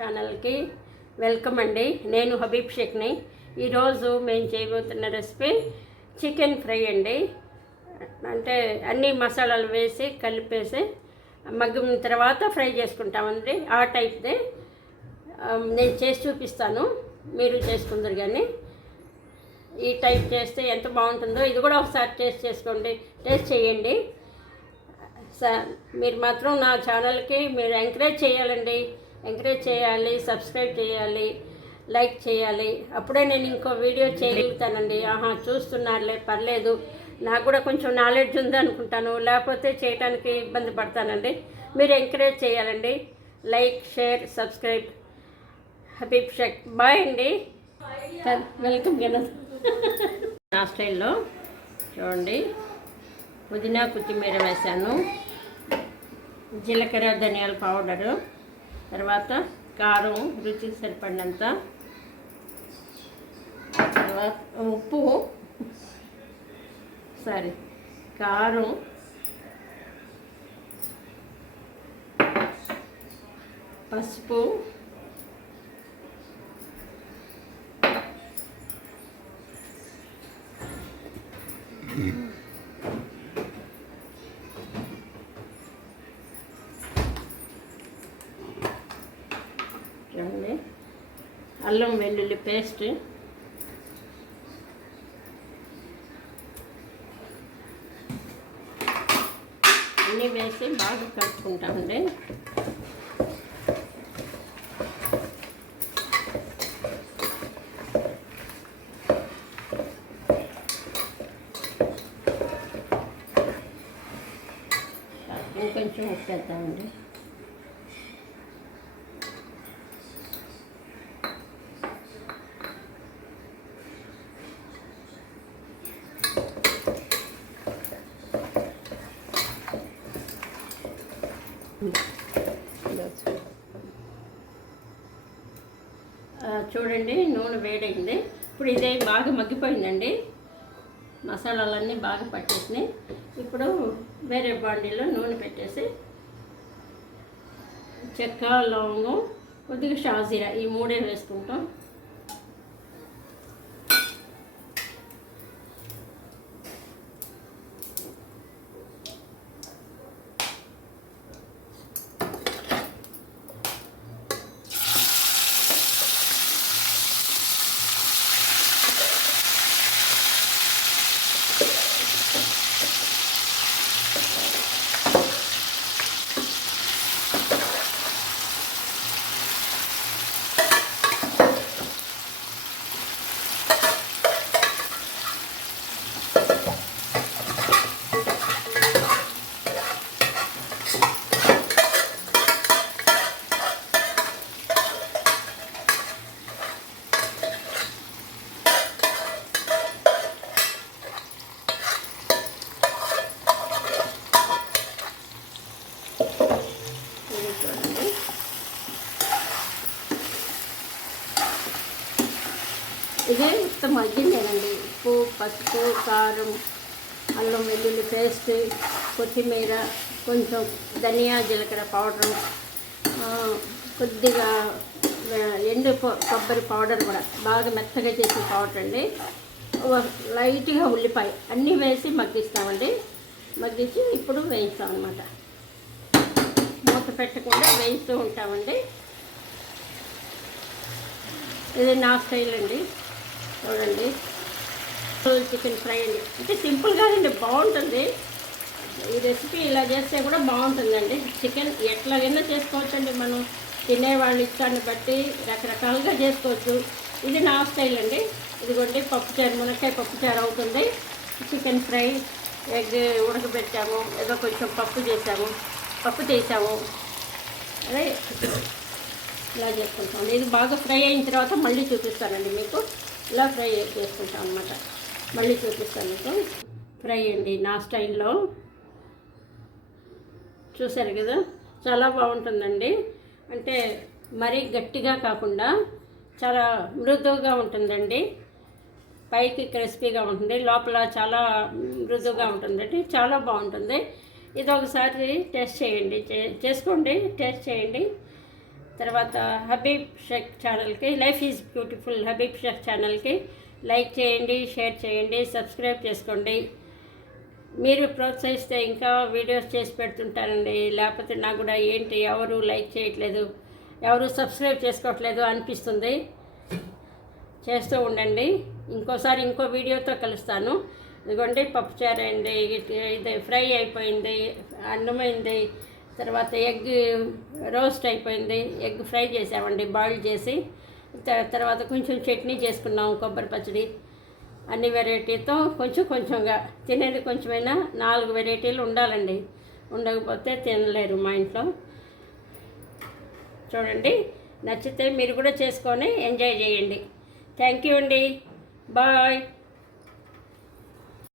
ఛానల్కి వెల్కమ్ అండి. నేను హబీబ్ షేక్ని. ఈరోజు మేము చేయబోతున్న రెసిపీ చికెన్ ఫ్రై అండి. అంటే అన్ని మసాలాలు వేసి కలిపేసి మగ్గిన తర్వాత ఫ్రై చేసుకుంటామండి. ఆ టైప్దే నేను చేసి చూపిస్తాను, మీరు చేసుకుందరు. కానీ ఈ టైప్ చేస్తే ఎంత బాగుంటుందో ఇది కూడా ఒకసారి టేస్ట్ చేయండి. మీరు మాత్రం నా ఛానల్కి మీరు ఎంకరేజ్ చేయాలండి. ఎంకరేజ్ చేయాలి, సబ్స్క్రైబ్ చేయాలి, లైక్ చేయాలి. అప్పుడే నేను ఇంకో వీడియో చేయగలుగుతానండి. చూస్తున్నారులే పర్లేదు, నాకు కూడా కొంచెం నాలెడ్జ్ ఉంది అనుకుంటాను, లేకపోతే చేయడానికి ఇబ్బంది పడతానండి. మీరు ఎంకరేజ్ చేయాలండి. Like, share, subscribe. Habib Sheikh. Bye అండి. వెల్కమ్ కదా. నా స్టైల్లో చూడండి, పుదీనా కొత్తిమీర వేసాను, జీలకర్ర ధనియాల పౌడరు, తర్వాత కారం రుచికి సరిపడినంత, తర్వాత ఉప్పు, కారం, పసుపు, చూడండి, అల్లం వెల్లుల్లి పేస్ట్, అన్నీ వేసి బాగా కలుపుకుంటామండి. ఇంకొంచెం ఉప్పు వేద్దామండి. చూడండి, నూనె వేడైంది. ఇప్పుడు ఇదే బాగా మగ్గిపోయిందండి. మసాలాలన్నీ బాగా పట్టేసినాయి. ఇప్పుడు వేరే బాండీలో నూనె పెట్టేసి చెక్క, లవంగం, కొద్దిగా షాజీరా, ఈ మూడే వేసుకుంటాం. ఇదే మొత్తం మగ్గిందేనండి. ఉప్పు, పసుపు, కారం, అల్లం వెల్లుల్లి పేస్ట్, కొత్తిమీర, కొంచెం ధనియా జీలకర్ర పౌడరు, కొద్దిగా ఎండు కొబ్బరి పౌడర్ కూడా బాగా మెత్తగా చేసిన పౌడర్ అండి. లైట్గా ఉల్లిపాయ అన్నీ వేసి మగ్గిస్తామండి. మగ్గించి ఇప్పుడు వేయిస్తామన్నమాట. మూత పెట్టకుండా వేయిస్తూ ఉంటామండి. ఇది నా స్టైల్ అండి. చూడండి, చికెన్ ఫ్రై అండి. అంటే సింపుల్గానండి, బాగుంటుంది. ఈ రెసిపీ ఇలా చేస్తే కూడా బాగుంటుందండి. చికెన్ ఎట్లాగైనా చేసుకోవచ్చండి. మనం తినేవాళ్ళ ఇష్టాన్ని బట్టి రకరకాలుగా చేసుకోవచ్చు. ఇది నా స్టైల్ అండి. ఇదిగోండి, పప్పుచారు, మునక్కాయ పప్పుచారు అవుతుంది. చికెన్ ఫ్రై, ఎగ్ ఉడకబెట్టాము, ఏదో కొంచెం పప్పు చేసాము. అదే ఇలా చేసుకుంటాం. ఇది బాగా ఫ్రై అయిన తర్వాత మళ్ళీ చూపిస్తానండి మీకు. ఇలా ఫ్రై చేసుకుంటాం అన్నమాట. మళ్ళీ చూపిస్తాను మీకు. ఫ్రై అండి నా స్టైల్లో. చూసారు కదా, చాలా బాగుంటుందండి. అంటే మరీ గట్టిగా కాకుండా చాలా మృదువుగా ఉంటుందండి. పైకి క్రిస్పీగా ఉంటుంది, లోపల చాలా మృదువుగా ఉంటుందండి. చాలా బాగుంటుంది. ఇది ఒకసారి టేస్ట్ చేయండి, చేసుకోండి, టేస్ట్ చేయండి. తర్వాత హబీబ్ షేక్ ఛానల్కి, life is beautiful Habib Sheikh ఛానల్కి లైక్ చేయండి, షేర్ చేయండి, సబ్స్క్రైబ్ చేసుకోండి. మీరు ప్రోత్సహిస్తే ఇంకా వీడియోస్ చేసి పెడుతుంటానండి. లేకపోతే నాకు కూడా ఏంటి ఎవరు లైక్ చేయట్లేదు, ఎవరు సబ్స్క్రైబ్ చేసుకోవట్లేదు అనిపిస్తుంది. చేస్తూ ఉండండి. ఇంకోసారి ఇంకో వీడియోతో కలుస్తాను. ఇదిగోండి పప్పుచారు అయింది, ఇది ఫ్రై అయిపోయింది, అన్నమైంది, తర్వాత ఎగ్ రోస్ట్ అయిపోయింది, ఎగ్ ఫ్రై చేసామండి బాయిల్ చేసి. తర్వాత కొంచెం చట్నీ చేసుకున్నాము, కొబ్బరి పచ్చడి, అన్ని వెరైటీతో కొంచెం కొంచెంగా తినేది కొంచెమైనా 4 వెరైటీలు ఉండాలండి. ఉండకపోతే తినలేరు మా ఇంట్లో. చూడండి, నచ్చితే మీరు కూడా చేసుకొని ఎంజాయ్ చేయండి. థ్యాంక్ యూ అండి. బాయ్.